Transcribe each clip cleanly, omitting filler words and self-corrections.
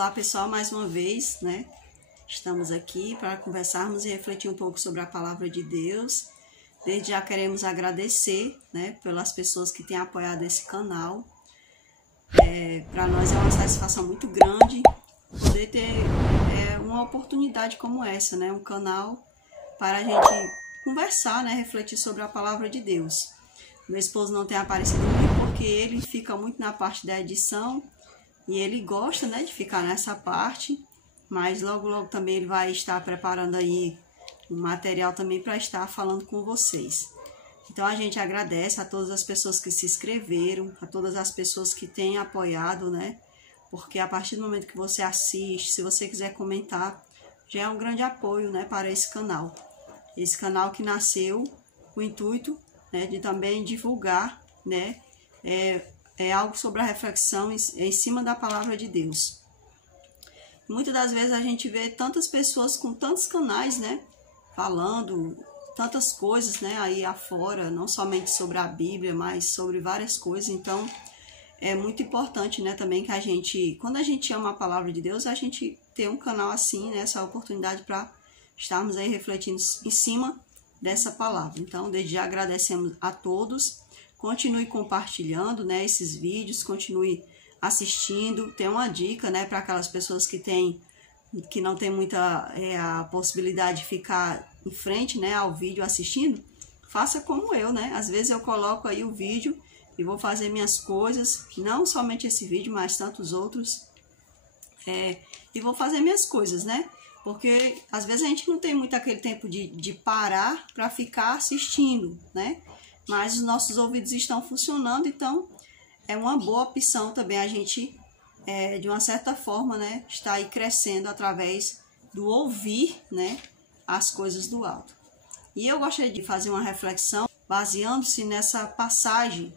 Olá pessoal, mais uma vez, né? Estamos aqui para conversarmos e refletir um pouco sobre a palavra de Deus. Desde já queremos agradecer, né, pelas pessoas que têm apoiado esse canal. Para nós é uma satisfação muito grande poder ter uma oportunidade como essa, né? Um canal para a gente conversar, né? Refletir sobre a palavra de Deus. Meu esposo não tem aparecido muito porque ele fica muito na parte da edição e ele gosta, né, de ficar nessa parte, mas logo também ele vai estar preparando aí um material também para estar falando com vocês. Então a gente agradece a todas as pessoas que se inscreveram, a todas as pessoas que têm apoiado, né? Porque a partir do momento que você assiste, se você quiser comentar, já é um grande apoio, né, para esse canal. Esse canal que nasceu com o intuito, né, de também divulgar, né, algo sobre a reflexão em cima da palavra de Deus. Muitas das vezes a gente vê tantas pessoas com tantos canais, né, falando tantas coisas, né, aí afora, não somente sobre a Bíblia, mas sobre várias coisas. Então, é muito importante, né, também que a gente, quando a gente ama a palavra de Deus, a gente tem um canal assim, né, essa oportunidade para estarmos aí refletindo em cima dessa palavra. Então, desde já agradecemos a todos. Continue compartilhando, né, esses vídeos, continue assistindo. Tem uma dica, né, para aquelas pessoas que não tem muita a possibilidade de ficar em frente, né, ao vídeo assistindo. Faça como eu, né? Às vezes eu coloco aí o vídeo e vou fazer minhas coisas, não somente esse vídeo, mas tantos outros. E vou fazer minhas coisas, né? Porque às vezes a gente não tem muito aquele tempo de parar para ficar assistindo, né? Mas os nossos ouvidos estão funcionando, então é uma boa opção também a gente, de uma certa forma, né, estar aí crescendo através do ouvir, né, as coisas do alto. E eu gostaria de fazer uma reflexão baseando-se nessa passagem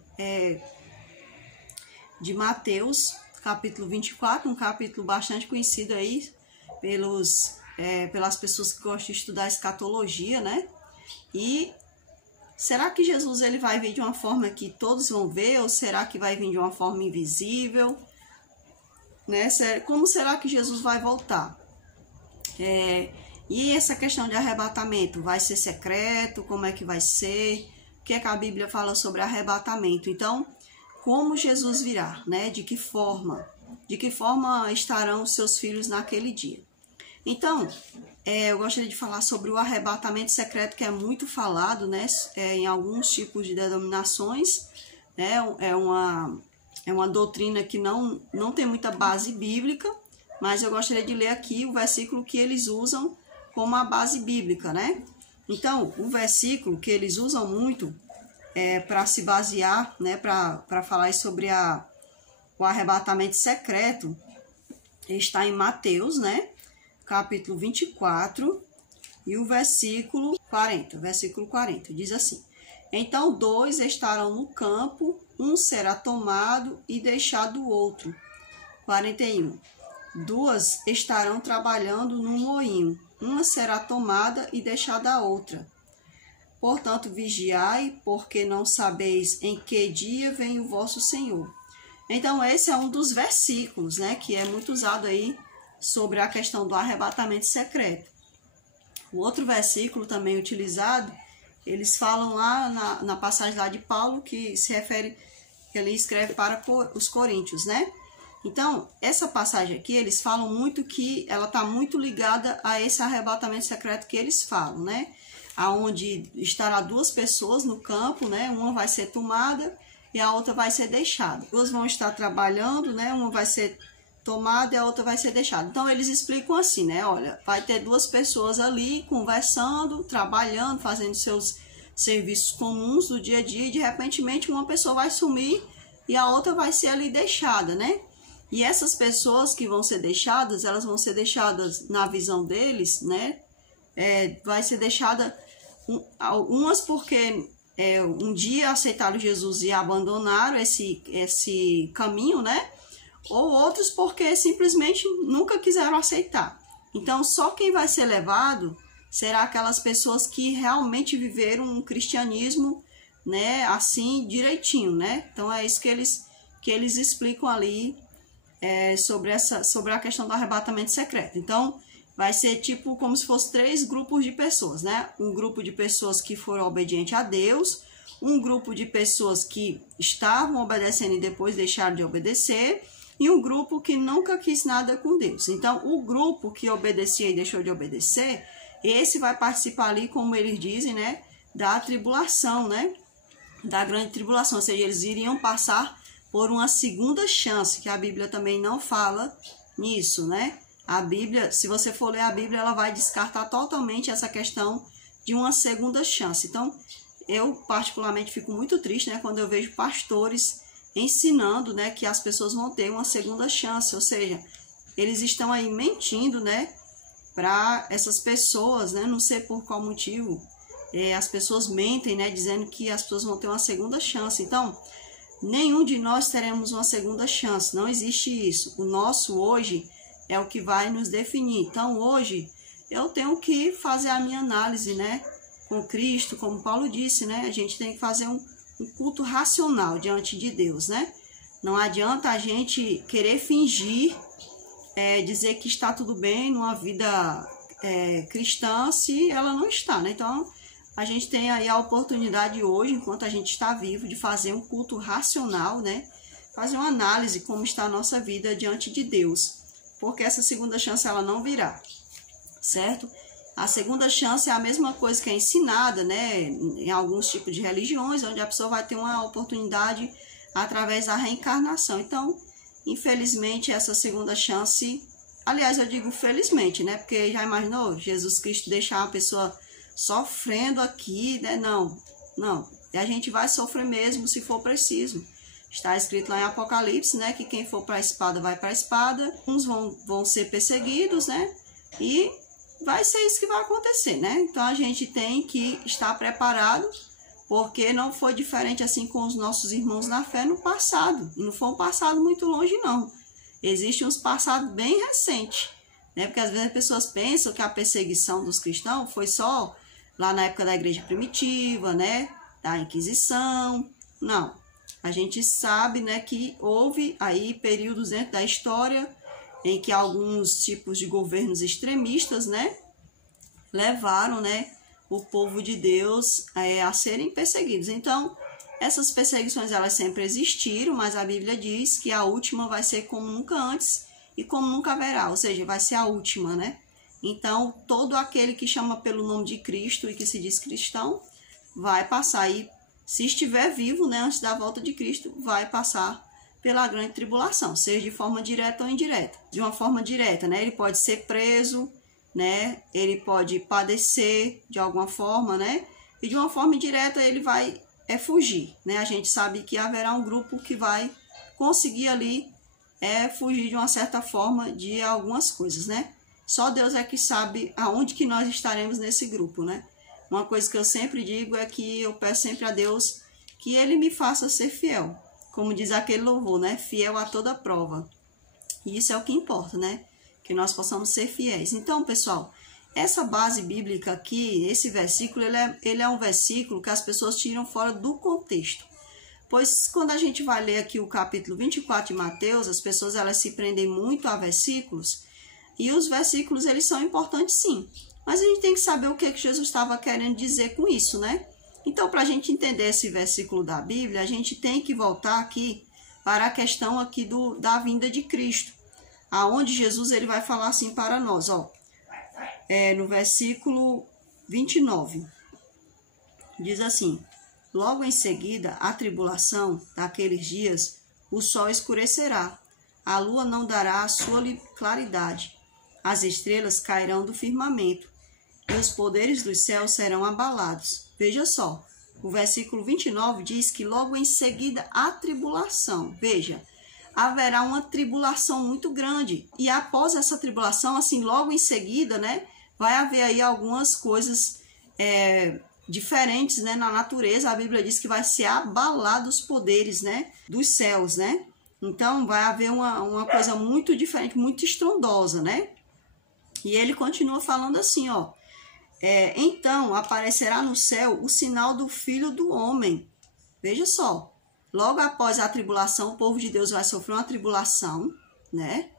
de Mateus, capítulo 24, um capítulo bastante conhecido aí pelas pessoas que gostam de estudar escatologia, né? E será que Jesus ele vai vir de uma forma que todos vão ver, ou será que vai vir de uma forma invisível? Né? Como será que Jesus vai voltar? E essa questão de arrebatamento, vai ser secreto? Como é que vai ser? O que é que a Bíblia fala sobre arrebatamento? Então, como Jesus virá, né? De que forma? De que forma estarão os seus filhos naquele dia? Então, eu gostaria de falar sobre o arrebatamento secreto, que é muito falado, né, em alguns tipos de denominações, né, é uma doutrina que não tem muita base bíblica, mas eu gostaria de ler aqui o versículo que eles usam como a base bíblica, né? Então, o versículo que eles usam muito para se basear, né, para falar sobre o arrebatamento secreto, está em Mateus, né? Capítulo 24 e o versículo 40. Versículo 40 diz assim: então 2 estarão no campo, um será tomado e deixado o outro. 41. 2 estarão trabalhando no moinho, uma será tomada e deixada a outra. Portanto, vigiai, porque não sabeis em que dia vem o vosso Senhor. Então, esse é um dos versículos, né, que é muito usado aí sobre a questão do arrebatamento secreto. O outro versículo também utilizado, eles falam lá na passagem lá de Paulo, que se refere, que ele escreve para os coríntios, né? Então, essa passagem aqui, eles falam muito que ela está muito ligada a esse arrebatamento secreto que eles falam, né? Aonde estará 2 pessoas no campo, né? Uma vai ser tomada e a outra vai ser deixada. 2 vão estar trabalhando, né? Uma vai ser tomada e a outra vai ser deixada. Então, eles explicam assim, né? Olha, vai ter 2 pessoas ali conversando, trabalhando, fazendo seus serviços comuns do dia a dia, e de repente uma pessoa vai sumir e a outra vai ser ali deixada, né? E essas pessoas que vão ser deixadas, elas vão ser deixadas na visão deles, né? Vai ser deixada umas porque um dia aceitaram Jesus e abandonaram esse caminho, né? Ou outros porque simplesmente nunca quiseram aceitar. Então, só quem vai ser levado será aquelas pessoas que realmente viveram um cristianismo, né, assim, direitinho, né? Então, é isso que eles explicam ali sobre a questão do arrebatamento secreto. Então, vai ser tipo como se fosse 3 grupos de pessoas, né? Um grupo de pessoas que foram obedientes a Deus, um grupo de pessoas que estavam obedecendo e depois deixaram de obedecer, e um grupo que nunca quis nada com Deus. Então, o grupo que obedecia e deixou de obedecer, esse vai participar ali, como eles dizem, né? Da tribulação, né? Da grande tribulação, ou seja, eles iriam passar por uma segunda chance, que a Bíblia também não fala nisso, né? A Bíblia, se você for ler a Bíblia, ela vai descartar totalmente essa questão de uma segunda chance. Então, eu particularmente fico muito triste, né, quando eu vejo pastores ensinando, né, que as pessoas vão ter uma segunda chance, ou seja, eles estão aí mentindo, né, para essas pessoas, né, não sei por qual motivo, as pessoas mentem, né, dizendo que as pessoas vão ter uma segunda chance. Então, nenhum de nós teremos uma segunda chance, não existe isso. O nosso hoje é o que vai nos definir. Então, hoje, eu tenho que fazer a minha análise, né, com Cristo, como Paulo disse, né, a gente tem que fazer um culto racional diante de Deus, né. Não adianta a gente querer fingir, dizer que está tudo bem numa vida cristã, se ela não está, né. Então, a gente tem aí a oportunidade hoje, enquanto a gente está vivo, de fazer um culto racional, né, fazer uma análise como está a nossa vida diante de Deus. Porque essa segunda chance ela não virá, certo? A segunda chance é a mesma coisa que é ensinada, né, em alguns tipos de religiões, onde a pessoa vai ter uma oportunidade através da reencarnação. Então, infelizmente, essa segunda chance, aliás, eu digo felizmente, né, porque já imaginou Jesus Cristo deixar uma pessoa sofrendo aqui, né? Não, a gente vai sofrer mesmo se for preciso. Está escrito lá em Apocalipse, né, que quem for para a espada vai para a espada, uns vão ser perseguidos, né, e vai ser isso que vai acontecer, né. Então a gente tem que estar preparado, porque não foi diferente assim com os nossos irmãos na fé no passado, e não foi um passado muito longe não, existe uns passados bem recentes, né, porque às vezes as pessoas pensam que a perseguição dos cristãos foi só lá na época da igreja primitiva, né, da Inquisição. Não. A gente sabe, né, que houve aí períodos dentro da história em que alguns tipos de governos extremistas, né, levaram, né, o povo de Deus a serem perseguidos. Então, essas perseguições elas sempre existiram, mas a Bíblia diz que a última vai ser como nunca antes e como nunca haverá, ou seja, vai ser a última, né? Então, todo aquele que chama pelo nome de Cristo e que se diz cristão vai passar aí. Se estiver vivo, né, antes da volta de Cristo, vai passar pela grande tribulação, seja de forma direta ou indireta. De uma forma direta, né, ele pode ser preso, né, ele pode padecer de alguma forma, né, e de uma forma indireta ele vai fugir, né. A gente sabe que haverá um grupo que vai conseguir ali fugir de uma certa forma de algumas coisas, né. Só Deus é que sabe aonde que nós estaremos nesse grupo, né. Uma coisa que eu sempre digo é que eu peço sempre a Deus que Ele me faça ser fiel. Como diz aquele louvor, né? Fiel a toda prova. E isso é o que importa, né? Que nós possamos ser fiéis. Então, pessoal, essa base bíblica aqui, esse versículo, ele é um versículo que as pessoas tiram fora do contexto. Pois quando a gente vai ler aqui o capítulo 24 de Mateus, as pessoas elas se prendem muito a versículos. E os versículos, eles são importantes sim. Mas a gente tem que saber o que Jesus estava querendo dizer com isso, né? Então, para a gente entender esse versículo da Bíblia, a gente tem que voltar aqui para a questão aqui da vinda de Cristo, aonde Jesus ele vai falar assim para nós, ó, no versículo 29, diz assim: logo em seguida, a tribulação daqueles dias, o sol escurecerá, a lua não dará a sua claridade, as estrelas cairão do firmamento, e os poderes dos céus serão abalados. Veja só, o versículo 29 diz que logo em seguida a tribulação. Veja, haverá uma tribulação muito grande. E após essa tribulação, assim, logo em seguida, né, vai haver aí algumas coisas diferentes, né, na natureza. A Bíblia diz que vai ser abalado os poderes, né, dos céus, né. Então, vai haver uma coisa muito diferente, muito estrondosa, né. E ele continua falando assim, ó. Então aparecerá no céu o sinal do Filho do Homem. Veja só, logo após a tribulação, o povo de Deus vai sofrer uma tribulação, né?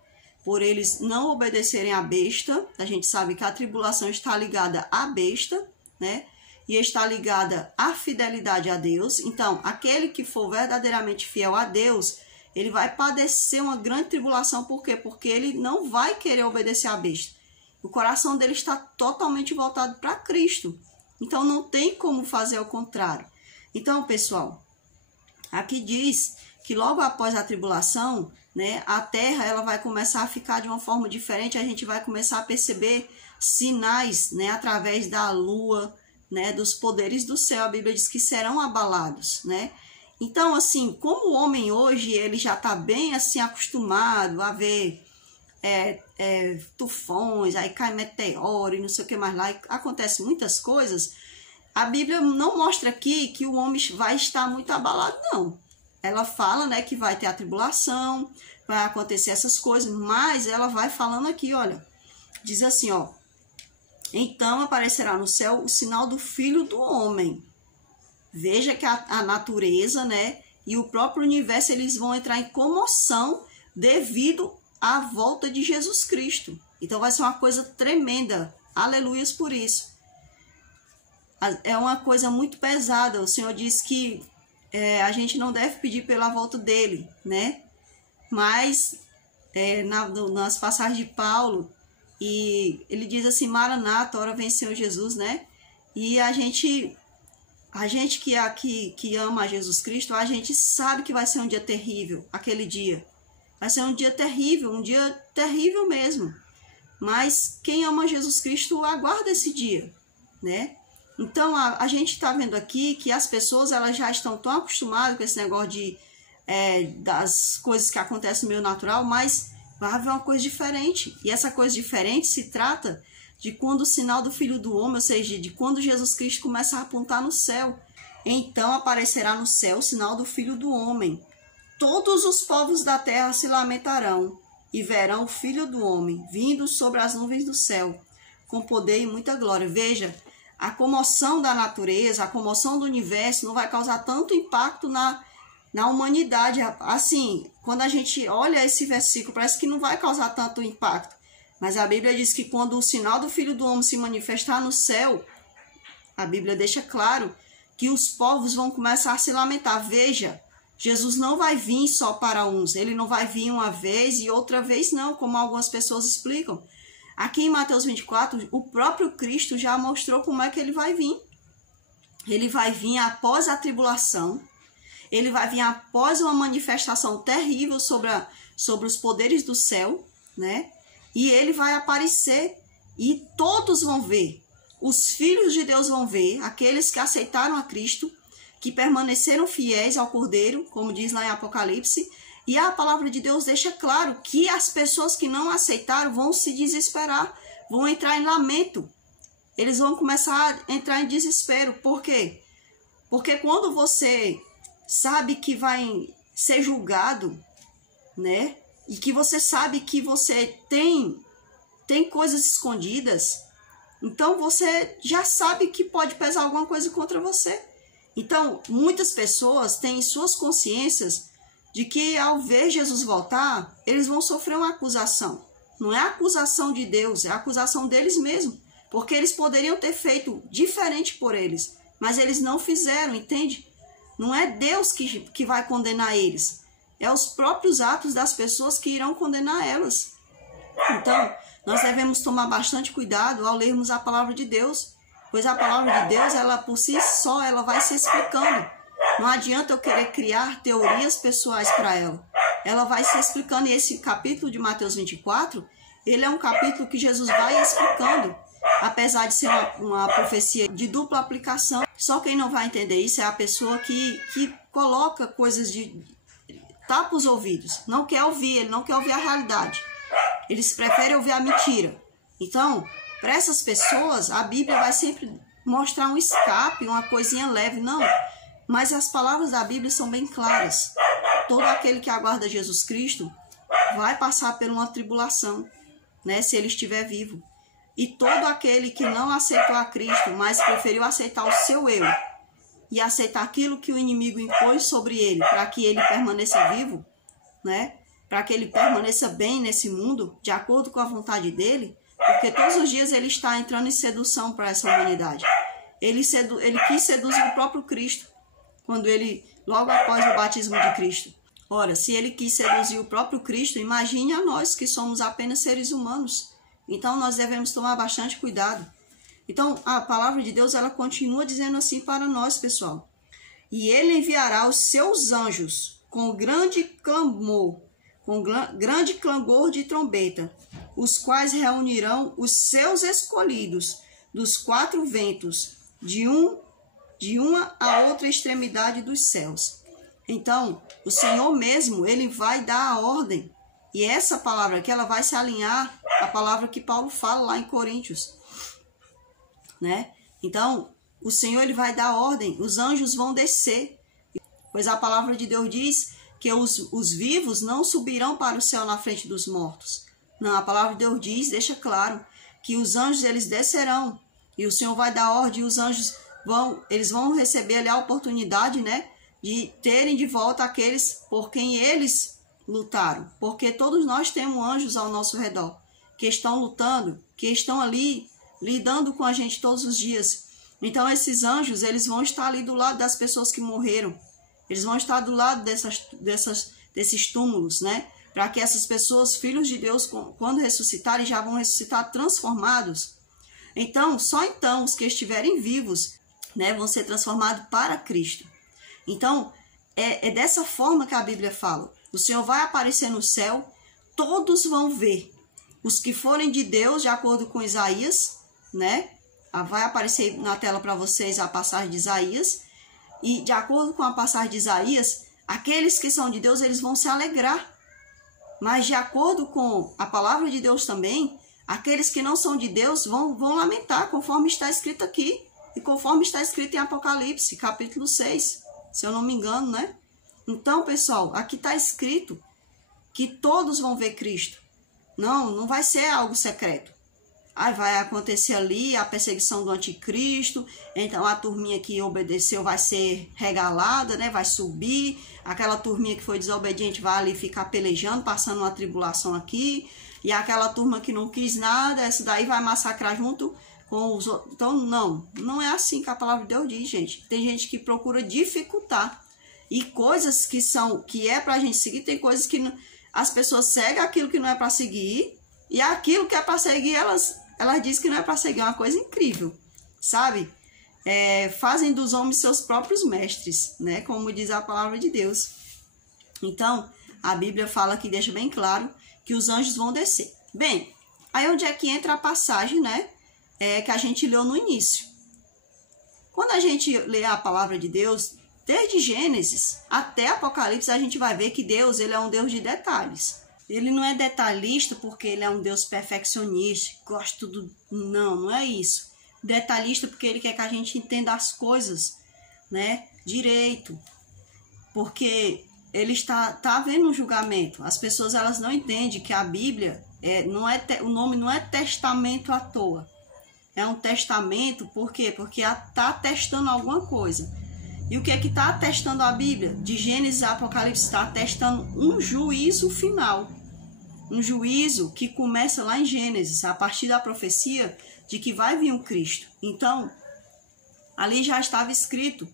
Por eles não obedecerem à besta. A gente sabe que a tribulação está ligada à besta, né? E está ligada à fidelidade a Deus. Então, aquele que for verdadeiramente fiel a Deus, ele vai padecer uma grande tribulação. Por quê? Porque ele não vai querer obedecer à besta. O coração dele está totalmente voltado para Cristo. Então, não tem como fazer o contrário. Então, pessoal, aqui diz que logo após a tribulação, né, a terra ela vai começar a ficar de uma forma diferente. A gente vai começar a perceber sinais, né, através da lua, né, dos poderes do céu. A Bíblia diz que serão abalados, né? Então, assim, como o homem hoje ele já está bem assim acostumado a ver tufões, aí cai meteoro e não sei o que mais lá, e acontece muitas coisas, a Bíblia não mostra aqui que o homem vai estar muito abalado, não. Ela fala, né, que vai ter a tribulação, vai acontecer essas coisas, mas ela vai falando aqui, olha, diz assim, ó, então aparecerá no céu o sinal do Filho do Homem. Veja que a natureza, né, e o próprio universo, eles vão entrar em comoção devido à volta de Jesus Cristo. Então vai ser uma coisa tremenda. Aleluias por isso. É uma coisa muito pesada. O Senhor diz que a gente não deve pedir pela volta dele, né? Mas nas passagens de Paulo, e ele diz assim, Maranata, ora vem Senhor Jesus, né? E a gente que ama a Jesus Cristo, a gente sabe que vai ser um dia terrível, aquele dia. Vai ser um dia terrível mesmo. Mas quem ama Jesus Cristo aguarda esse dia, né? Então, a gente está vendo aqui que as pessoas elas já estão tão acostumadas com esse negócio das coisas que acontecem no meio natural, mas vai haver uma coisa diferente. E essa coisa diferente se trata de quando o sinal do Filho do Homem, ou seja, de quando Jesus Cristo começa a apontar no céu. Então aparecerá no céu o sinal do Filho do Homem. Todos os povos da terra se lamentarão e verão o Filho do Homem vindo sobre as nuvens do céu, com poder e muita glória. Veja, a comoção da natureza, a comoção do universo não vai causar tanto impacto na humanidade. Assim, quando a gente olha esse versículo, parece que não vai causar tanto impacto. Mas a Bíblia diz que quando o sinal do Filho do Homem se manifestar no céu, a Bíblia deixa claro que os povos vão começar a se lamentar. Veja, Jesus não vai vir só para uns, ele não vai vir uma vez e outra vez não, como algumas pessoas explicam. Aqui em Mateus 24, o próprio Cristo já mostrou como é que ele vai vir. Ele vai vir após a tribulação, ele vai vir após uma manifestação terrível sobre os poderes do céu, né? E ele vai aparecer e todos vão ver. Os filhos de Deus vão ver, aqueles que aceitaram a Cristo, que permaneceram fiéis ao Cordeiro, como diz lá em Apocalipse. E a palavra de Deus deixa claro que as pessoas que não aceitaram vão se desesperar, vão entrar em lamento. Eles vão começar a entrar em desespero. Por quê? Porque quando você sabe que vai ser julgado, né? E que você sabe que você tem coisas escondidas, então você já sabe que pode pesar alguma coisa contra você. Então, muitas pessoas têm em suas consciências de que ao ver Jesus voltar, eles vão sofrer uma acusação. Não é a acusação de Deus, é a acusação deles mesmos. Porque eles poderiam ter feito diferente por eles, mas eles não fizeram, entende? Não é Deus que vai condenar eles. É os próprios atos das pessoas que irão condenar elas. Então, nós devemos tomar bastante cuidado ao lermos a palavra de Deus, pois a palavra de Deus, ela por si só, ela vai se explicando. Não adianta eu querer criar teorias pessoais para ela. Ela vai se explicando, e esse capítulo de Mateus 24, ele é um capítulo que Jesus vai explicando, apesar de ser uma profecia de dupla aplicação. Só quem não vai entender isso é a pessoa que coloca coisas tapa os ouvidos, não quer ouvir, ele não quer ouvir a realidade. Eles preferem ouvir a mentira. Então, para essas pessoas, a Bíblia vai sempre mostrar um escape, uma coisinha leve. Não, mas as palavras da Bíblia são bem claras. Todo aquele que aguarda Jesus Cristo vai passar por uma tribulação, né, se ele estiver vivo. E todo aquele que não aceitou a Cristo, mas preferiu aceitar o seu eu e aceitar aquilo que o inimigo impôs sobre ele, para que ele permaneça vivo, né? para que ele permaneça bem nesse mundo, de acordo com a vontade dele, porque todos os dias ele está entrando em sedução para essa humanidade. Ele quis seduzir o próprio Cristo, quando ele, logo após o batismo de Cristo. Ora, se ele quis seduzir o próprio Cristo, imagine a nós que somos apenas seres humanos. Então nós devemos tomar bastante cuidado. Então a palavra de Deus, ela continua dizendo assim para nós, pessoal. E ele enviará os seus anjos com grande clamor, com grande clangor de trombeta, os quais reunirão os seus escolhidos dos quatro ventos, de uma a outra extremidade dos céus. Então, o Senhor mesmo, ele vai dar a ordem. E essa palavra aqui, ela vai se alinhar à palavra que Paulo fala lá em Coríntios, né? Então, o Senhor, ele vai dar a ordem, os anjos vão descer, pois a palavra de Deus diz que os vivos não subirão para o céu na frente dos mortos. Não, a palavra de Deus diz, deixa claro, que os anjos, eles descerão, e o Senhor vai dar ordem, e os anjos eles vão receber ali a oportunidade, né, de terem de volta aqueles por quem eles lutaram, porque todos nós temos anjos ao nosso redor, que estão lutando, que estão ali lidando com a gente todos os dias. Então esses anjos, eles vão estar ali do lado das pessoas que morreram, eles vão estar do lado desses túmulos, né, para que essas pessoas, filhos de Deus, quando ressuscitarem, já vão ressuscitar transformados. Então, só então os que estiverem vivos, né, vão ser transformados para Cristo. Então, é dessa forma que a Bíblia fala. O Senhor vai aparecer no céu, todos vão ver. Os que forem de Deus, de acordo com Isaías, né? Vai aparecer na tela para vocês a passagem de Isaías. E de acordo com a passagem de Isaías, aqueles que são de Deus, eles vão se alegrar. Mas de acordo com a palavra de Deus também, aqueles que não são de Deus vão lamentar, conforme está escrito aqui. E conforme está escrito em Apocalipse, capítulo 6, se eu não me engano, né? Então, pessoal, aqui está escrito que todos vão ver Cristo. Não vai ser algo secreto. Aí vai acontecer ali a perseguição do anticristo, então a turminha que obedeceu vai ser regalada, né? Vai subir, aquela turminha que foi desobediente vai ali ficar pelejando, passando uma tribulação aqui, e aquela turma que não quis nada, essa daí vai massacrar junto com os outros. Então, não é assim que a palavra de Deus diz, gente. Tem gente que procura dificultar. E coisas que é pra gente seguir, tem coisas que as pessoas seguem aquilo que não é para seguir, e aquilo que é para seguir, elas dizem que não é para seguir. É uma coisa incrível, sabe? Fazem dos homens seus próprios mestres, né? Como diz a palavra de Deus. Então, a Bíblia fala que deixa bem claro que os anjos vão descer. Bem, aí onde é que entra a passagem, né? Que a gente leu no início. Quando a gente lê a palavra de Deus, desde Gênesis até Apocalipse, a gente vai ver que Deus, ele é um Deus de detalhes. Ele não é detalhista porque ele é um Deus perfeccionista, gosta tudo. Não é isso. Detalhista porque ele quer que a gente entenda as coisas, né, direito. Porque ele está havendo um julgamento. As pessoas, elas não entendem que a Bíblia, o nome não é testamento à toa. É um testamento, por quê? Porque está atestando alguma coisa. E o que é que está atestando a Bíblia? De Gênesis a Apocalipse, está atestando um juízo final. Um juízo que começa lá em Gênesis, a partir da profecia de que vai vir um Cristo. Então, ali já estava escrito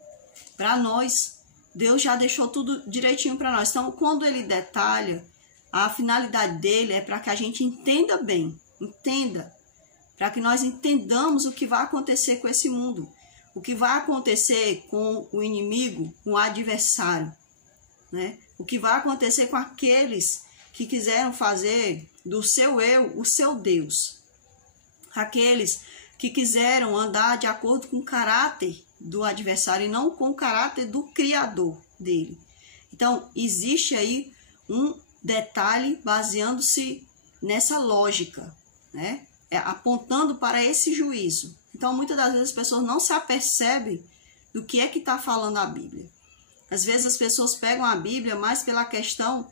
para nós. Deus já deixou tudo direitinho para nós. Então, quando ele detalha, a finalidade dele é para que a gente entenda bem. Entenda. Para que nós entendamos o que vai acontecer com esse mundo. O que vai acontecer com o inimigo, com o adversário, né? O que vai acontecer com aqueles que quiseram fazer do seu eu o seu Deus. Aqueles que quiseram andar de acordo com o caráter do adversário e não com o caráter do Criador dele. Então, existe aí um detalhe baseando-se nessa lógica, né? Apontando para esse juízo. Então, muitas das vezes as pessoas não se apercebem do que é que está falando a Bíblia. Às vezes as pessoas pegam a Bíblia mais pela questão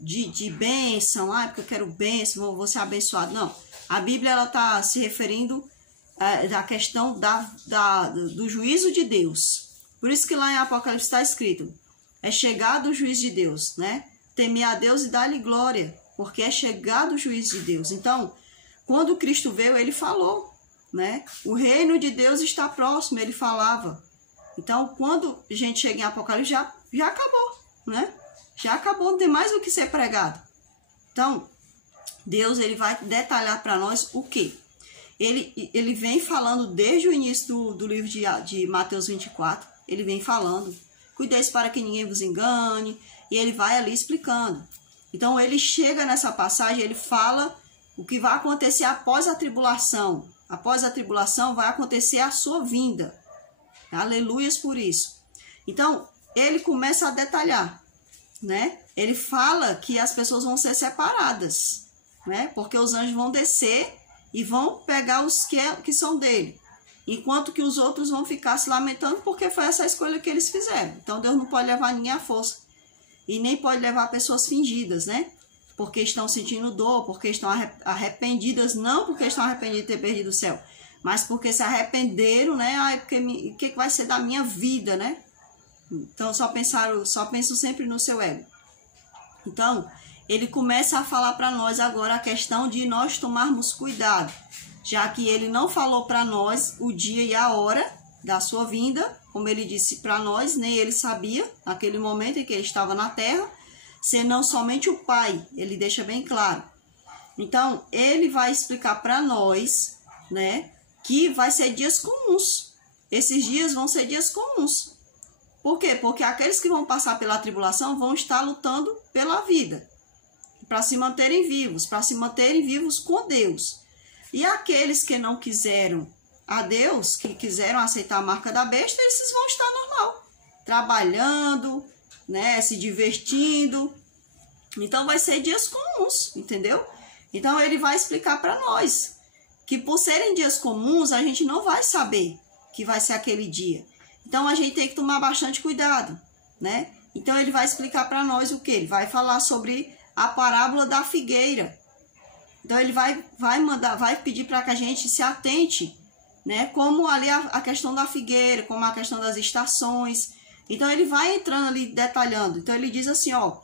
de bênção, porque eu quero bênção, vou ser abençoado. Não, a Bíblia está se referindo da questão do juízo de Deus. Por isso que lá em Apocalipse está escrito, é chegado o juízo de Deus, né? temer a Deus e dar-lhe glória, porque é chegado o juízo de Deus. Então, quando Cristo veio, ele falou, né? O reino de Deus está próximo, ele falava. Então, quando a gente chega em Apocalipse, já acabou, né? Já acabou, não tem mais o que ser pregado. Então, Deus, ele vai detalhar para nós o quê? Ele vem falando desde o início do livro de Mateus 24, ele vem falando, cuidem para que ninguém vos engane, e ele vai ali explicando. Então, ele chega nessa passagem, ele fala o que vai acontecer após a tribulação. Após a tribulação vai acontecer a sua vinda. Aleluias por isso. Então, ele começa a detalhar, né? Ele fala que as pessoas vão ser separadas, né? Porque os anjos vão descer e vão pegar os que são dele, enquanto que os outros vão ficar se lamentando porque foi essa escolha que eles fizeram. Então, Deus não pode levar ninguém à força e nem pode levar pessoas fingidas, né? Porque estão sentindo dor, porque estão arrependidas, não porque estão arrependidas de ter perdido o céu, mas porque se arrependeram, né? Ai, porque o que vai ser da minha vida, né? Então, só pensam sempre no seu ego. Então, ele começa a falar para nós agora a questão de nós tomarmos cuidado, já que ele não falou para nós o dia e a hora da sua vinda, como ele disse para nós, nem ele sabia naquele momento em que ele estava na terra, senão somente o Pai, ele deixa bem claro. Então, ele vai explicar para nós, né, que vai ser dias comuns. Esses dias vão ser dias comuns. Por quê? Porque aqueles que vão passar pela tribulação vão estar lutando pela vida, para se manterem vivos com Deus. E aqueles que não quiseram a Deus, que quiseram aceitar a marca da besta, esses vão estar normal, trabalhando, né, se divertindo. Então vai ser dias comuns, entendeu? Então ele vai explicar para nós que por serem dias comuns a gente não vai saber que vai ser aquele dia. Então a gente tem que tomar bastante cuidado, né? Então ele vai explicar para nós o que? Ele vai falar sobre a parábola da figueira. Então ele vai pedir para que a gente se atente, né? Como ali a questão da figueira, como a questão das estações. Então ele vai entrando ali detalhando. Então ele diz assim, ó: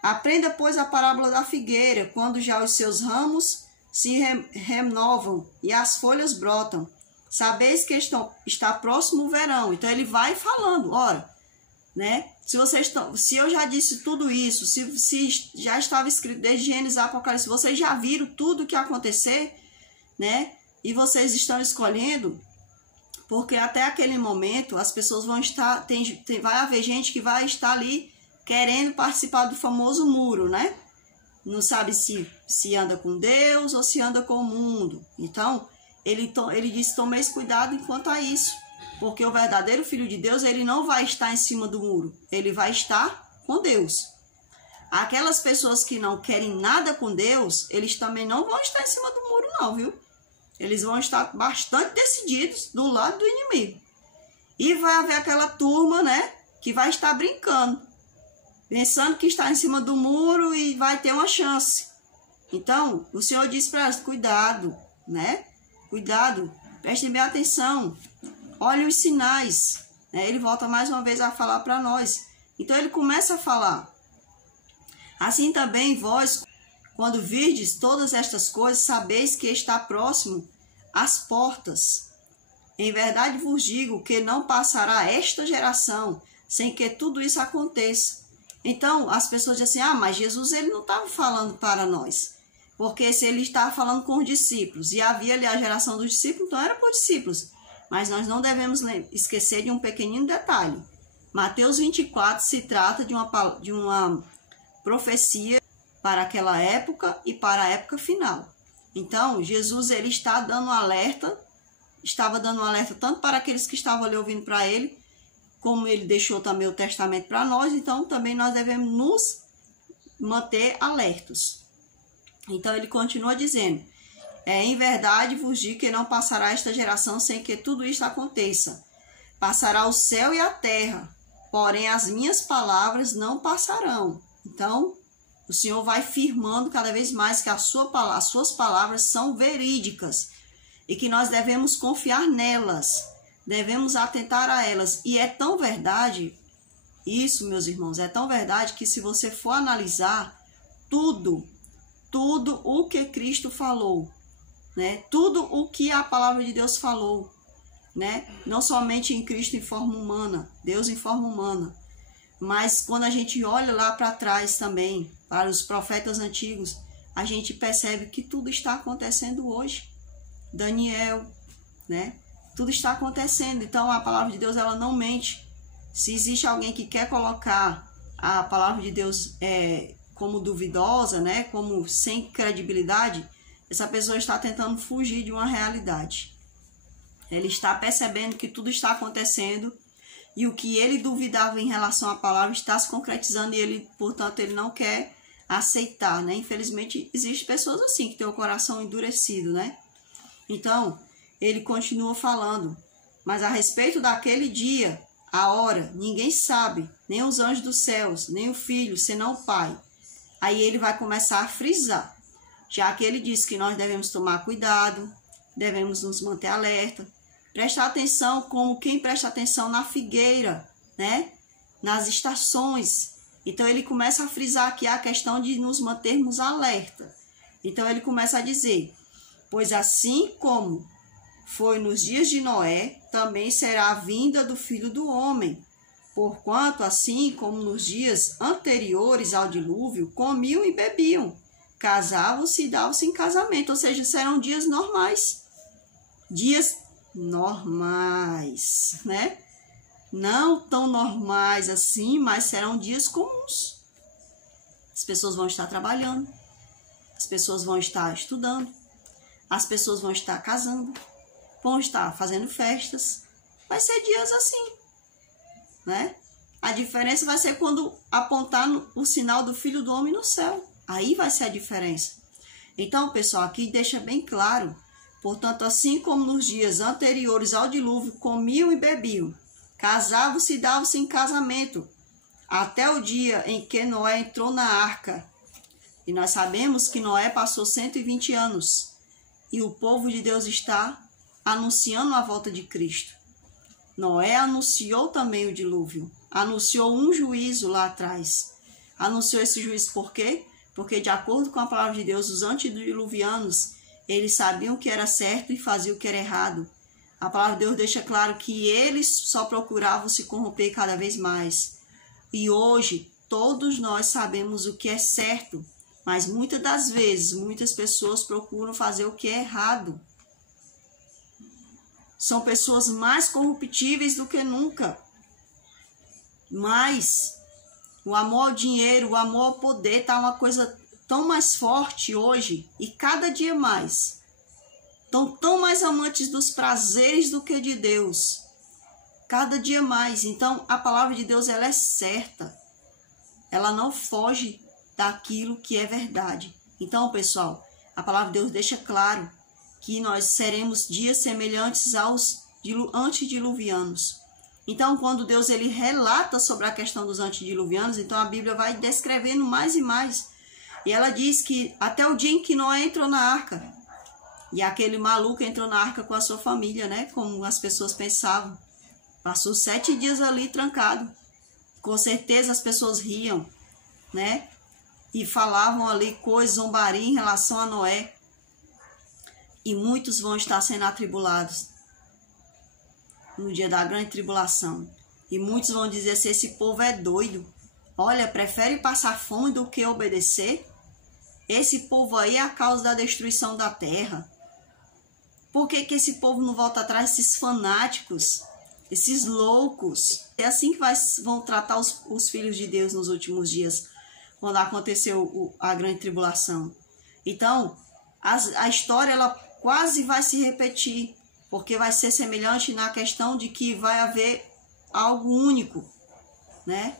aprenda, pois, a parábola da figueira, quando já os seus ramos se renovam e as folhas brotam. Sabeis que está próximo o verão. Então ele vai falando, ora, né? Se eu já disse tudo isso, se já estava escrito desde Gênesis a Apocalipse, vocês já viram tudo o que ia acontecer, né? E vocês estão escolhendo, porque até aquele momento as pessoas vão estar, vai haver gente que vai estar ali querendo participar do famoso muro, né? Não sabe se anda com Deus ou se anda com o mundo. Então, ele diz, tomeis cuidado enquanto a isso, porque o verdadeiro Filho de Deus, ele não vai estar em cima do muro, ele vai estar com Deus. Aquelas pessoas que não querem nada com Deus, eles também não vão estar em cima do muro não, viu? Eles vão estar bastante decididos do lado do inimigo. E vai haver aquela turma, né, que vai estar brincando, pensando que está em cima do muro e vai ter uma chance. Então, o Senhor diz para elas, cuidado, né? Cuidado, prestem bem atenção, olhem os sinais, né? Ele volta mais uma vez a falar para nós. Então ele começa a falar: assim também vós, quando virdes todas estas coisas, sabeis que está próximo às portas. Em verdade vos digo que não passará esta geração sem que tudo isso aconteça. Então as pessoas dizem assim, mas Jesus ele não estava falando para nós. Porque se ele estava falando com os discípulos, e havia ali a geração dos discípulos, então era por discípulos. Mas nós não devemos esquecer de um pequenino detalhe. Mateus 24 se trata de uma profecia para aquela época e para a época final. Então, Jesus ele estava dando um alerta tanto para aqueles que estavam ali ouvindo para ele, como ele deixou também o testamento para nós, então também nós devemos nos manter alertos. Então ele continua dizendo, em verdade vos digo que não passará esta geração sem que tudo isto aconteça. Passará o céu e a terra, porém as minhas palavras não passarão. Então, o Senhor vai firmando cada vez mais que as suas palavras são verídicas e que nós devemos confiar nelas, devemos atentar a elas. E é tão verdade Isso, meus irmãos, é tão verdade que se você for analisar tudo o que Cristo falou, né? Tudo o que a palavra de Deus falou, né? Não somente em Cristo em forma humana, Deus em forma humana, mas quando a gente olha lá para trás também, para os profetas antigos, a gente percebe que tudo está acontecendo hoje. Daniel, né? Tudo está acontecendo. Então a palavra de Deus, ela não mente. Se existe alguém que quer colocar a palavra de Deus como duvidosa, né? Como sem credibilidade, essa pessoa está tentando fugir de uma realidade. Ele está percebendo que tudo está acontecendo e o que ele duvidava em relação à palavra está se concretizando e ele, portanto, ele não quer aceitar, né? Infelizmente, existem pessoas assim, que têm o coração endurecido, né? Então, ele continua falando, mas a respeito daquele dia, a hora, ninguém sabe, nem os anjos dos céus, nem o Filho, senão o Pai. Aí ele vai começar a frisar, já que ele diz que nós devemos tomar cuidado, devemos nos manter alerta, prestar atenção como quem presta atenção na figueira, né? Nas estações. Então ele começa a frisar aqui a questão de nos mantermos alerta. Então ele começa a dizer, pois assim como foi nos dias de Noé, também será a vinda do Filho do Homem. Porquanto, assim como nos dias anteriores ao dilúvio, comiam e bebiam, casavam-se e davam-se em casamento. Ou seja, serão dias normais. Dias normais, né? Não tão normais assim, mas serão dias comuns. As pessoas vão estar trabalhando, as pessoas vão estar estudando, as pessoas vão estar casando, vão estar fazendo festas. Vai ser dias assim, né? A diferença vai ser quando apontar o sinal do Filho do Homem no céu. Aí vai ser a diferença. Então, pessoal, aqui deixa bem claro. Portanto, assim como nos dias anteriores ao dilúvio, comiam e bebiam, casavam-se e davam-se em casamento, até o dia em que Noé entrou na arca. E nós sabemos que Noé passou 120 anos. E o povo de Deus está anunciando a volta de Cristo. Noé anunciou também o dilúvio. Anunciou um juízo lá atrás. Anunciou esse juízo por quê? Porque, de acordo com a palavra de Deus, os antediluvianos, eles sabiam o que era certo e faziam o que era errado. A palavra de Deus deixa claro que eles só procuravam se corromper cada vez mais. E hoje, todos nós sabemos o que é certo, mas muitas das vezes, muitas pessoas procuram fazer o que é errado. São pessoas mais corruptíveis do que nunca. Mas o amor ao dinheiro, o amor ao poder está uma coisa tão mais forte hoje e cada dia mais. Estão tão mais amantes dos prazeres do que de Deus. Cada dia mais. Então, a palavra de Deus, ela é certa. Ela não foge daquilo que é verdade. Então, pessoal, a palavra de Deus deixa claro que nós seremos dias semelhantes aos antediluvianos. Então, quando Deus ele relata sobre a questão dos antediluvianos, então a Bíblia vai descrevendo mais e mais. E ela diz que até o dia em que Noé entrou na arca, e aquele maluco entrou na arca com a sua família, né? Como as pessoas pensavam. Passou 7 dias ali trancado. Com certeza as pessoas riam, né? E falavam ali coisas, zombaria em relação a Noé. E muitos vão estar sendo atribulados no dia da grande tribulação. E muitos vão dizer assim, esse povo é doido. Olha, prefere passar fome do que obedecer? Esse povo aí é a causa da destruição da terra. Por que que esse povo não volta atrás desses fanáticos, esses loucos? É assim que vão tratar os filhos de Deus nos últimos dias, quando aconteceu a grande tribulação. Então, a história ela quase vai se repetir, porque vai ser semelhante na questão de que vai haver algo único, né?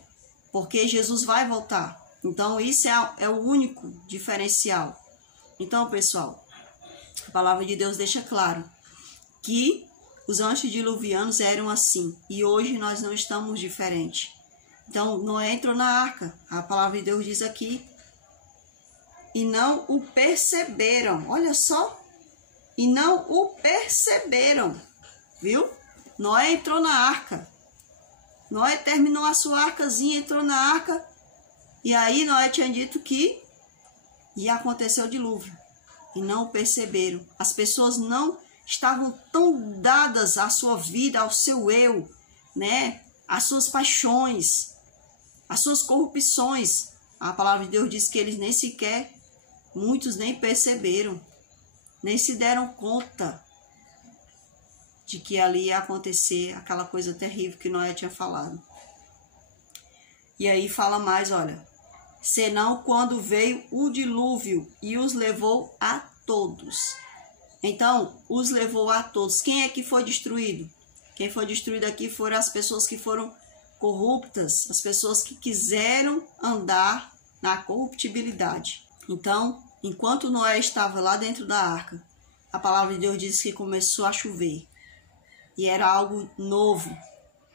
Porque Jesus vai voltar. Então, isso é o único diferencial. Então, pessoal, a palavra de Deus deixa claro que os antediluvianos eram assim. E hoje nós não estamos diferentes. Então, Noé entrou na arca. A palavra de Deus diz aqui. E não o perceberam. Olha só. E não o perceberam. Viu? Noé entrou na arca. Noé terminou a sua arcazinha, entrou na arca, e aí Noé tinha dito que ia acontecer o dilúvio. E não perceberam. As pessoas não estavam tão dadas à sua vida, ao seu eu, né? Às suas paixões, às suas corrupções. A palavra de Deus diz que eles nem sequer, muitos nem perceberam, nem se deram conta de que ali ia acontecer aquela coisa terrível que Noé tinha falado. E aí fala mais, olha, senão quando veio o dilúvio e os levou a todos. Então, os levou a todos. Quem é que foi destruído? Quem foi destruído aqui foram as pessoas que foram corruptas, as pessoas que quiseram andar na corruptibilidade. Então, enquanto Noé estava lá dentro da arca, a palavra de Deus diz que começou a chover. E era algo novo.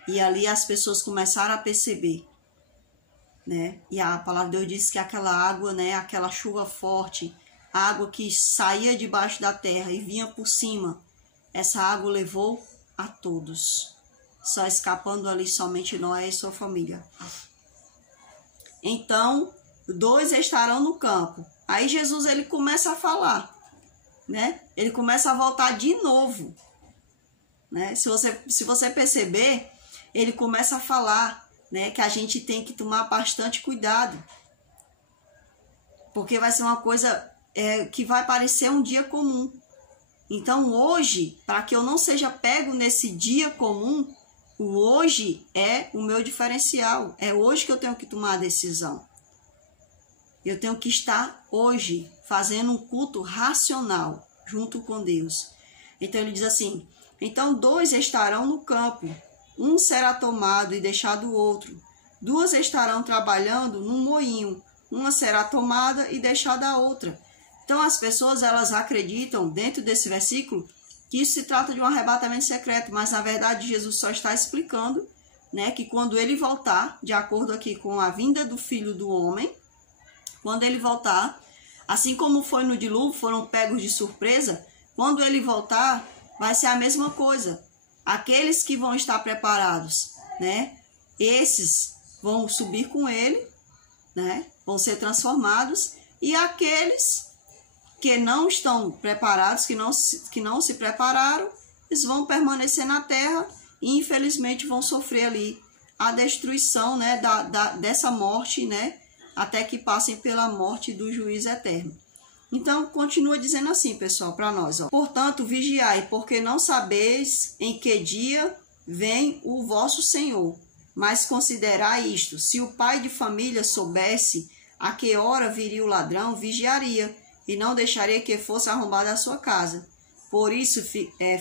E ali as pessoas começaram a perceber, né? E a palavra de Deus diz que aquela água, né, aquela chuva forte, a água que saía debaixo da terra e vinha por cima, essa água levou a todos, só escapando ali somente Noé e sua família. Então, 2 estarão no campo. Aí Jesus, ele começa a falar, né? Ele começa a voltar de novo, né? Se você perceber, ele começa a falar, né, que a gente tem que tomar bastante cuidado, porque vai ser uma coisa que vai parecer um dia comum. Então hoje, para que eu não seja pego nesse dia comum, o hoje é o meu diferencial. É hoje que eu tenho que tomar a decisão. Eu tenho que estar hoje fazendo um culto racional junto com Deus. Então ele diz assim, então 2 estarão no campo, um será tomado e deixado o outro. 2 estarão trabalhando num moinho, uma será tomada e deixada a outra. Então as pessoas, elas acreditam dentro desse versículo que isso se trata de um arrebatamento secreto, mas na verdade Jesus só está explicando, né, que quando ele voltar, de acordo aqui com a vinda do Filho do Homem, quando ele voltar, assim como foi no dilúvio, foram pegos de surpresa, quando ele voltar, vai ser a mesma coisa. Aqueles que vão estar preparados, né, esses vão subir com ele, né, vão ser transformados, e aqueles que não estão preparados, que não se prepararam, eles vão permanecer na terra e infelizmente vão sofrer ali a destruição, né, dessa morte, né, até que passem pela morte do juízo eterno. Então, continua dizendo assim, pessoal, para nós, ó. Portanto, vigiai, porque não sabeis em que dia vem o vosso Senhor. Mas considerai isto, se o pai de família soubesse a que hora viria o ladrão, vigiaria, e não deixaria que fosse arrombada a sua casa. Por isso,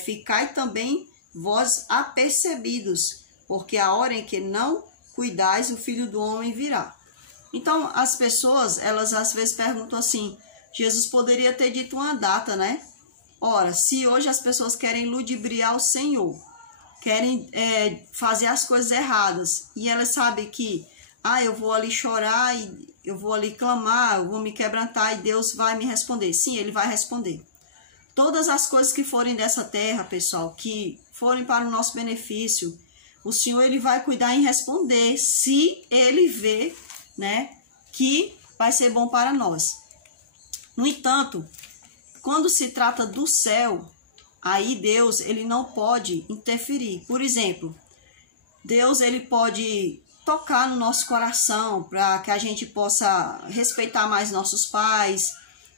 ficai também vós apercebidos, porque a hora em que não cuidais, o Filho do Homem virá. Então, as pessoas, elas às vezes perguntam assim, Jesus poderia ter dito uma data, né? Ora, se hoje as pessoas querem ludibriar o Senhor, querem fazer as coisas erradas, e elas sabem que, eu vou ali chorar, e eu vou ali clamar, eu vou me quebrantar, e Deus vai me responder. Sim, Ele vai responder. Todas as coisas que forem dessa terra, pessoal, que forem para o nosso benefício, o Senhor, Ele vai cuidar em responder, se Ele vê, né, que vai ser bom para nós. No entanto, quando se trata do céu, aí Deus, ele não pode interferir. Por exemplo, Deus, ele pode tocar no nosso coração para que a gente possa respeitar mais nossos pais,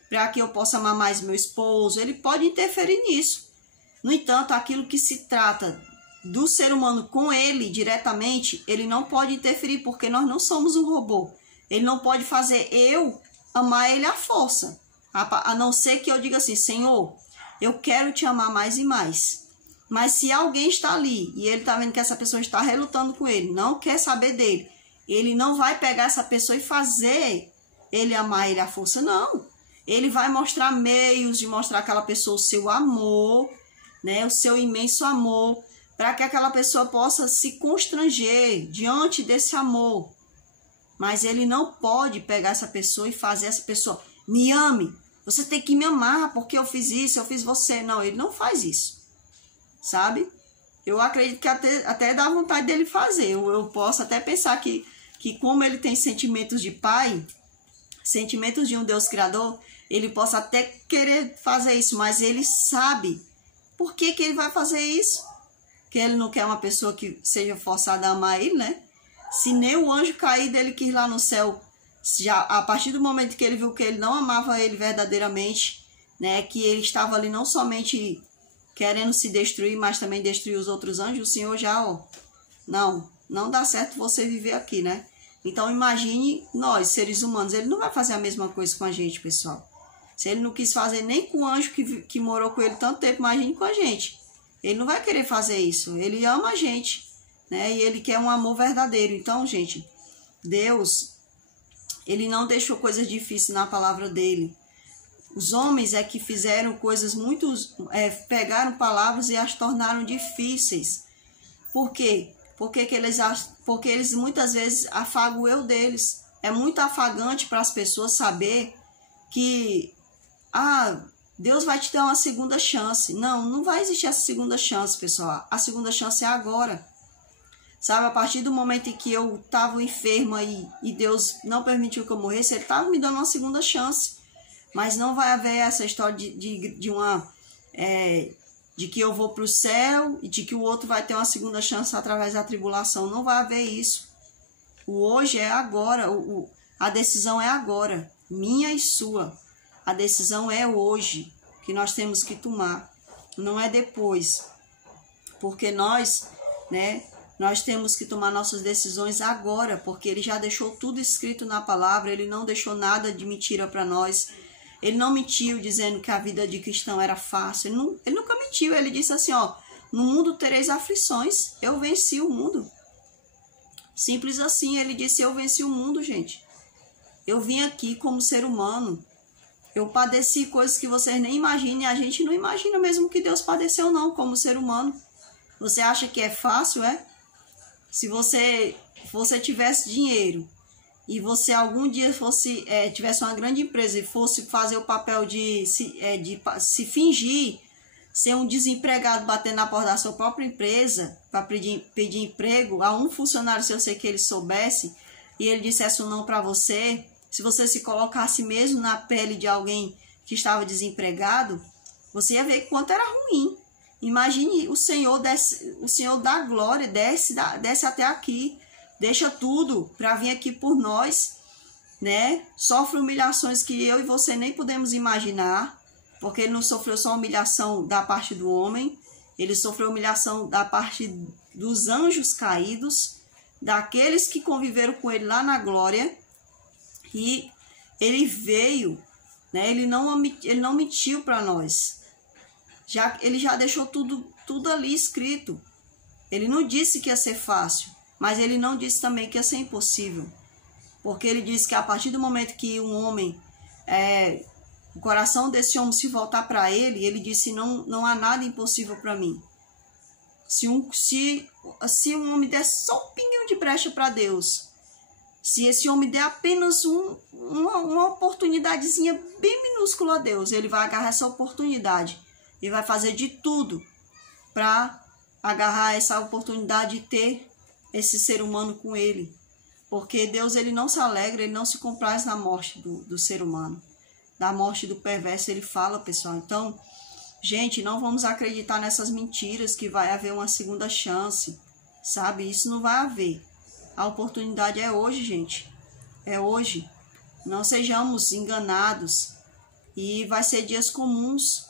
para que eu possa amar mais meu esposo. Ele pode interferir nisso. No entanto, aquilo que se trata do ser humano com ele diretamente, ele não pode interferir, porque nós não somos um robô. Ele não pode fazer eu amar ele à força, a não ser que eu diga assim, Senhor, eu quero te amar mais e mais. Mas se alguém está ali e ele está vendo que essa pessoa está relutando com ele, não quer saber dele, ele não vai pegar essa pessoa e fazer ele amar ele à força, não. Ele vai mostrar meios de mostrar àquela pessoa o seu amor, né, o seu imenso amor, para que aquela pessoa possa se constranger diante desse amor. Mas ele não pode pegar essa pessoa e fazer essa pessoa, me ame, você tem que me amar porque eu fiz isso, eu fiz você. Não, ele não faz isso, sabe? eu acredito que até dá vontade dele fazer. Eu posso até pensar que como ele tem sentimentos de pai, sentimentos de um Deus criador, ele possa até querer fazer isso, mas ele sabe por que ele vai fazer isso. Que ele não quer uma pessoa que seja forçada a amar ele, né? Se nem o anjo caído ele quis lá no céu, já a partir do momento que ele viu que ele não amava ele verdadeiramente, né? Que ele estava ali não somente querendo se destruir, mas também destruir os outros anjos, o Senhor já, ó, não dá certo você viver aqui, né? Então imagine nós, seres humanos, ele não vai fazer a mesma coisa com a gente, pessoal. Se ele não quis fazer nem com o anjo que morou com ele tanto tempo, imagine com a gente. Ele não vai querer fazer isso, ele ama a gente, né? E ele quer um amor verdadeiro. Então, gente, Deus, ele não deixou coisas difíceis na palavra dele. Os homens é que fizeram coisas muito, pegaram palavras e as tornaram difíceis. Por quê? Porque eles muitas vezes afagam o eu deles. É muito afagante para as pessoas saber que Deus vai te dar uma segunda chance. Não vai existir essa segunda chance, pessoal. A segunda chance é agora. Sabe, a partir do momento em que eu estava enferma e Deus não permitiu que eu morresse, Ele estava me dando uma segunda chance. Mas não vai haver essa história de que eu vou para o céu e de que o outro vai ter uma segunda chance através da tribulação. Não vai haver isso. O hoje é agora. A decisão é agora. Minha e sua. A decisão é hoje que nós temos que tomar. Não é depois. Porque nós temos que tomar nossas decisões agora. Porque Ele já deixou tudo escrito na palavra. Ele não deixou nada de mentira para nós. Ele não mentiu dizendo que a vida de cristão era fácil. Ele nunca mentiu. Ele disse assim, ó, no mundo tereis aflições. Eu venci o mundo. Simples assim. Ele disse, eu venci o mundo, gente. Eu vim aqui como ser humano. Eu padeci coisas que vocês nem imaginam. E a gente não imagina mesmo que Deus padeceu, não, como ser humano. Você acha que é fácil, é? Se você tivesse dinheiro e você algum dia tivesse uma grande empresa e fosse fazer o papel de se fingir ser um desempregado, batendo na porta da sua própria empresa para pedir emprego a um funcionário, se eu sei que ele soubesse, e ele dissesse um não para você, se você se colocasse mesmo na pele de alguém que estava desempregado, você ia ver quanto era ruim. Imagine o Senhor da glória desce até aqui, deixa tudo para vir aqui por nós, né? Sofre humilhações que eu e você nem podemos imaginar, porque ele não sofreu só humilhação da parte do homem, ele sofreu humilhação da parte dos anjos caídos, daqueles que conviveram com ele lá na glória, e ele veio, né? Ele não mentiu para nós. Ele já deixou tudo ali escrito. Ele não disse que ia ser fácil, mas ele não disse também que ia ser impossível. Porque ele disse que a partir do momento que um homem, o coração desse homem se voltar para ele, ele disse, não há nada impossível para mim. Se um homem der só um pinguinho de brecha para Deus, se esse homem der apenas uma oportunidadezinha bem minúscula a Deus, ele vai agarrar essa oportunidade e vai fazer de tudo para agarrar essa oportunidade de ter esse ser humano com ele. Porque Deus, ele não se alegra, ele não se compraz na morte do ser humano. Da morte do perverso ele fala, pessoal. Então, gente, não vamos acreditar nessas mentiras que vai haver uma segunda chance, sabe? Isso não vai haver. A oportunidade é hoje, gente. É hoje. Não sejamos enganados. E vai ser dias comuns.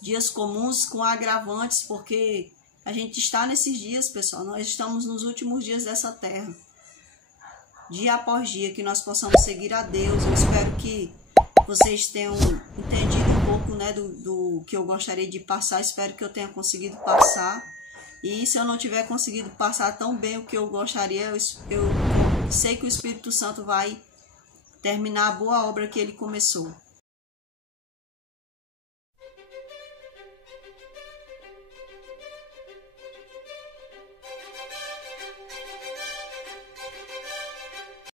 Dias comuns com agravantes, porque a gente está nesses dias, pessoal. Nós estamos nos últimos dias dessa terra. Dia após dia, que nós possamos seguir a Deus. Eu espero que vocês tenham entendido um pouco, né, do que eu gostaria de passar. Espero que eu tenha conseguido passar. E se eu não tiver conseguido passar tão bem o que eu gostaria, eu sei que o Espírito Santo vai terminar a boa obra que ele começou.